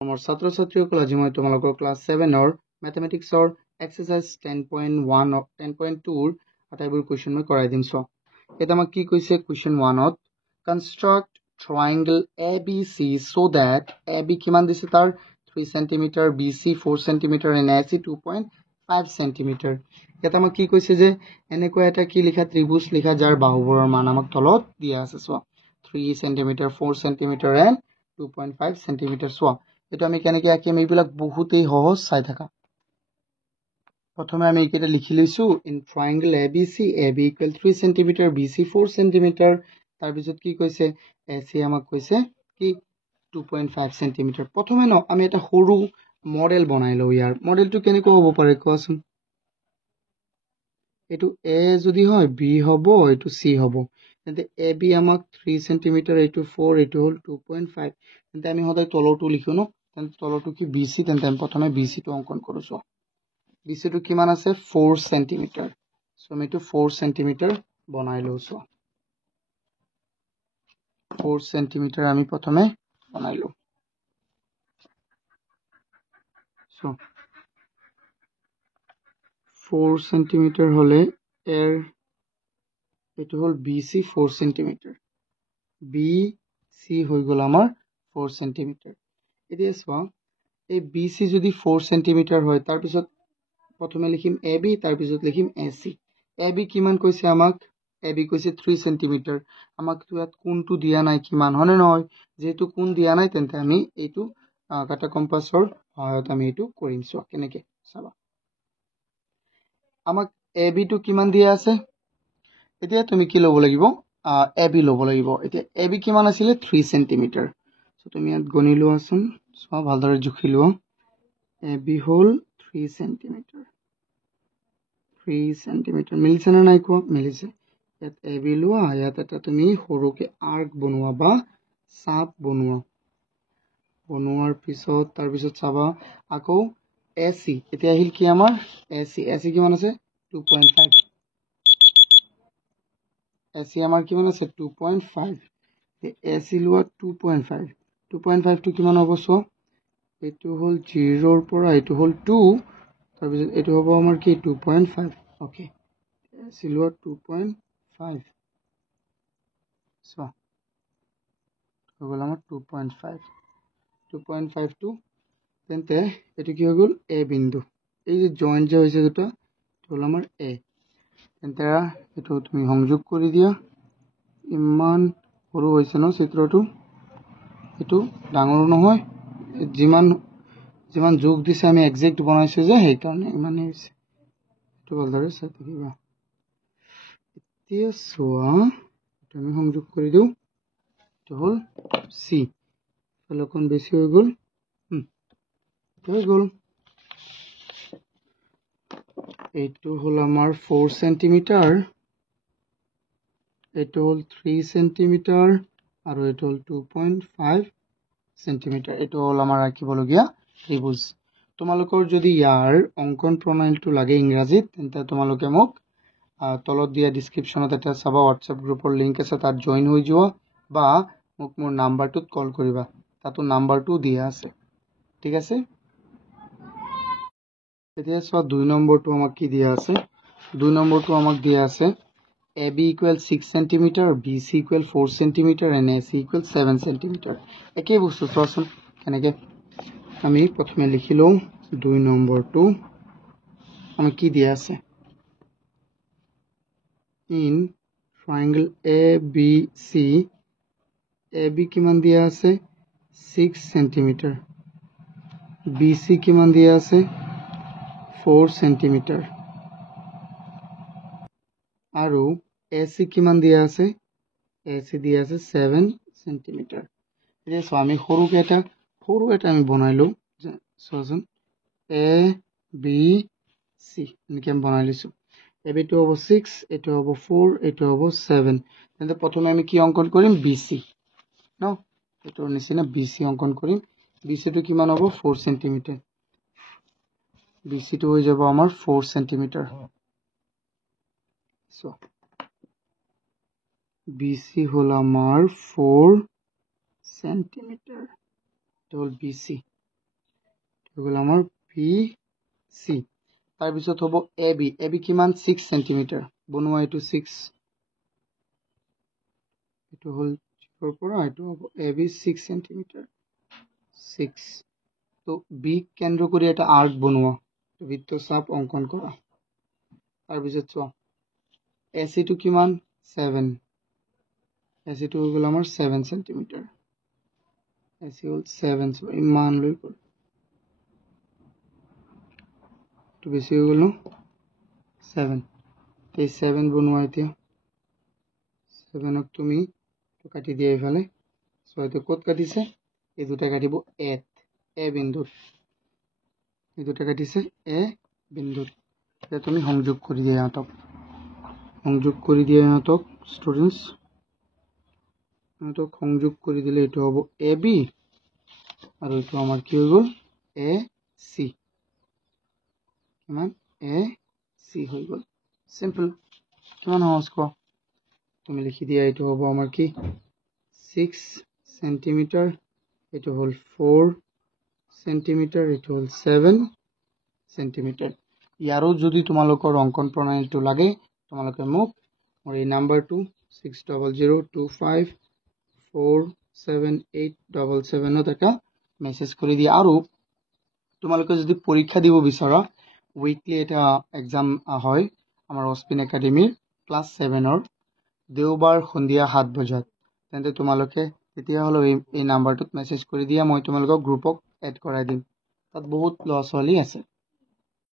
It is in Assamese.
আমাৰ ছাত্ৰ-ছাত্ৰীসকল আজি মই তোমালোকৰ ক্লাছ 7 ৰ ম্যাথমেটিক্সৰ এক্সাৰসাইজ 10.1 10.2 ৰ আটাইবোৰ কোৱেশ্চন মই কৰাই দিম। সো এটা আমাক কি কৈছে কোৱেশ্চন 1 ত construct triangle ABC so that AB কিমান দিছে তাৰ 3 cm, BC 4 cm and AC 2.5 cm। এটা আমাক কি কৈছে যে এনেকৈ এটা কি লিখা ত্ৰিভুজ লিখা যাৰ বাহুবোৰৰ মান আমাক তলত দিয়া আছে। So 3 cm, 4 cm and 2.5 cm। So এটা আমি কেনেকৈ আঁকিম এইবিলাক বহুতেই সহজ চাই থাকা। প্ৰথমে আমি এইকেইটা লিখি লৈছো in ট্ৰায়াঙ্গল ABC AB = 3 cm, BC 4 cm, তাৰ পিছত কি কৈছে AC আমাক কৈছে কি 2.5 cm। প্ৰথমে ন আমি এটা সৰু মডেল বনাই লও। ইয়াৰ মডেলটো কেনেকৈ হ'ব পাৰে কোৱাচোন। এটো A যদি হয় B হ'ব, এটো C হ'ব। তেন্তে AB আমাক 3 cm, এটো 4, এটো হল 2.5। তেন্তে আমি সদায় তলৰটো লিখো ন। তেন্তে তলৰটো কি BC, তেন্তে আমি প্ৰথমে BC টো অঙ্কন কৰিছো। BC টো কিমান আছে 4 cm। সো আমি এটো 4 cm বনাই লৈছো। 4 cm আমি প্ৰথমে বনাই লও। সো 4 cm হলে এৰ এটো হল BC 4 cm, BC হৈ গল আমাৰ 4 cm। এতিয়া চোৱা এই BC যদি 4 cm হয় তাৰ পিছত প্ৰথমে লিখিম AB, তাৰ পিছত লিখিম AC। AB কিমান কৈছে আমাক AB কৈছে 3 cm। আমাক ইয়াত কোনটো দিয়া নাই কিমান হনে নহয়, যেহেতু কোন দিয়া নাই তেন্তে আমি এইটো কাটা কম্পাসৰ সহায়ত আমি এইটো কৰিম। সো কেনেকে চাবা আমাক AB টো কিমান দিয়া আছে। এতিয়া তুমি কি লব লাগিব AB লব লাগিব। এতিয়া AB কিমান আছিল 3 cm। সো তুমি ইয়াত গণি লোৱাচোন। সো ভালদৰে জুখি লোৱা। AB হল 3 cm। 3 cm মিলিছে না নাই কোৱা মিলিছে। ইয়াত AB লোৱা, ইয়াত এটা তুমি সৰুকে আৰ্ক বনোৱা বা চাপ বনোৱা। বনোৱাৰ পিছত তাৰ পিছত চাবা আকৌ AC। এতিয়া আহিল কি আমাৰ AC কিমান আছে 2.5। AC আমাৰ কিমান আছে 2.5। AC লোৱা 2.5 টো কিমান হ'ব চোৱা। এইটো হল 0 ৰ পৰা এইটো হল 2, তাৰ পিছত এইটো হ'ব আমাৰ কি 2.5। ওকে AC লোৱা 2.5। সো হৈ গল আমাৰ 2.5 টো। তেন্তে এটো কি হৈ গল A বিন্দু। এই যে জয়েন্ট যে হৈছে দুটো এটা হল আমাৰ A। তেন্তে এটো তুমি সংযোগ কৰি দিয়া। ইমান সৰু হৈছে ন চিত্ৰটো, এটো ডাঙৰ নহয়। যিমান যোগ দিছে আমি এক্সাক্ট বনাইছো যে সেই কাৰণে ইমানে হৈছে। এটো ভালদৰে চাই থাকিবা। এতিয়া চোৱা তুমি সংযোগ কৰি দিও। এটো হল C। ফলকন বেছি হৈ গল। হৈ গল। এইটো হল আমাৰ 4 cm, এইটো হল 3 cm আৰু এইটো হল 2.5 cm। এইটো হল আমাৰ আঁকিবলগীয়া ত্ৰিভুজ। তোমালোকৰ যদি ইয়াৰ অঙ্কন প্ৰণালীটো লাগে ইংৰাজীত তেন্তে তোমালোকে মোক তলত দিয়া ডেসক্ৰিপচনত এটা চাবা WhatsApp গ্ৰুপৰ লিংক আছে, তাত জয়েন হৈ যোৱা বা মোক মোৰ নাম্বাৰটোত কল কৰিবা, তাতো নাম্বাৰটো দিয়া আছে। ঠিক আছে। এতিয়া চোৱা 2 নম্বৰটো আমাক কি দিয়া আছে। 2 নম্বৰটো আমাক দিয়া আছে AB = 6 cm, BC = 4 cm and AC = 7 cm। একেই বস্তু চোৱাচোন কেনেকে। আমি প্ৰথমে লিখি লওঁ 2 নম্বৰটো আমাক কি দিয়া আছে। ইন ট্ৰায়াঙ্গল ABC AB কিমান দিয়া আছে 6 cm, BC কিমান দিয়া আছে 4 cm আৰু AC কিমান দিয়া আছে AC দিয়া আছে 7 cm। এতিয়া সো আমি সৰু এটা আমি বনাই লও। চোৱাচোন ABC এনেকৈ আমি বনাই লৈছো। AB টো হ'ব 6, এটো হ'ব 4, এটো হ'ব 7। তেন্তে প্ৰথমে আমি কি অঙ্কন কৰিম BC ন। এটোৰ নিচিনা BC অঙ্কন কৰিম। BC টো কিমান হ'ব 4 cm। BC টো হৈ যাব আমাৰ 4 cm। সো BC হল আমাৰ 4 cm। এটা হল BC। হৈ গ'ল আমাৰ BC তাৰপিছত হ'ব AB কিমান 6 সেন্টিমিটাৰ বনোৱা এইটো 6 এইটো হ'ল 0 পৰা এইটো হ'ব AB 6 সেন্টিমিটাৰ 6 তো B কেন্দ্ৰ কৰি এটা আৰ্ক বনোৱা বৃত্তচাপ অঙ্কন কৰা তাৰপিছত চোৱা AC টো কিমান 7 AC টো হৈ গ'ল আমাৰ 7 সেন্টিমিটাৰ AC হ'ল 7 so ইমান লৈ গ'ল তো বেছি হৈ গ'ল 7 তে 7 বনোৱা এতিয়া 7 ক তুমি তো কাটি দিয়া ইফালে সো এটো কত কাটিছে এই দুটা কাটিব এ বিন্দুত এই দুটা কাটিছে এ বিন্দুত এটা তুমি সংযোগ কৰি দিয়া ইহঁতক স্টুডেন্টস ইহঁতক সংযোগ কৰি দিলে এটো হ'ব AB আৰু এটো আমাৰ কি হৈ গ'ল AC কিমান AC হৈ গ'ল সিম্পল কিমান সহজ কোৱা তুমি লিখি দিয়া এটো হ'ব আমাৰ কি 6 সেন্টিমিটাৰ এটো হল 4 সেন্টিমিটাৰ এটো হল 7 সেন্টিমিটাৰ ইয়াৰো যদি তোমালোকৰ অঙ্কন প্ৰণালীটো লাগে তোমালোকে মোক মোৰ এই নাম্বাৰটো 600025478777 এটা মেসেজ কৰি দিয়া আৰু তোমালোকে যদি পৰীক্ষা দিব বিচাৰা উইকলি এটা এক্সাম হয় আমাৰ অস্পিন একাডেমিৰ ক্লাস 7 ৰ দেওবাৰ সন্ধিয়া 7 বজাত তেন্তে তোমালোকে তেতিয়া হলো এই নাম্বাৰটোত মেসেজ কৰি দিয়া মই তোমালোকক গ্ৰুপক এড কৰাই দিম তাত বহুত ল'ৰা ছোৱালী আছে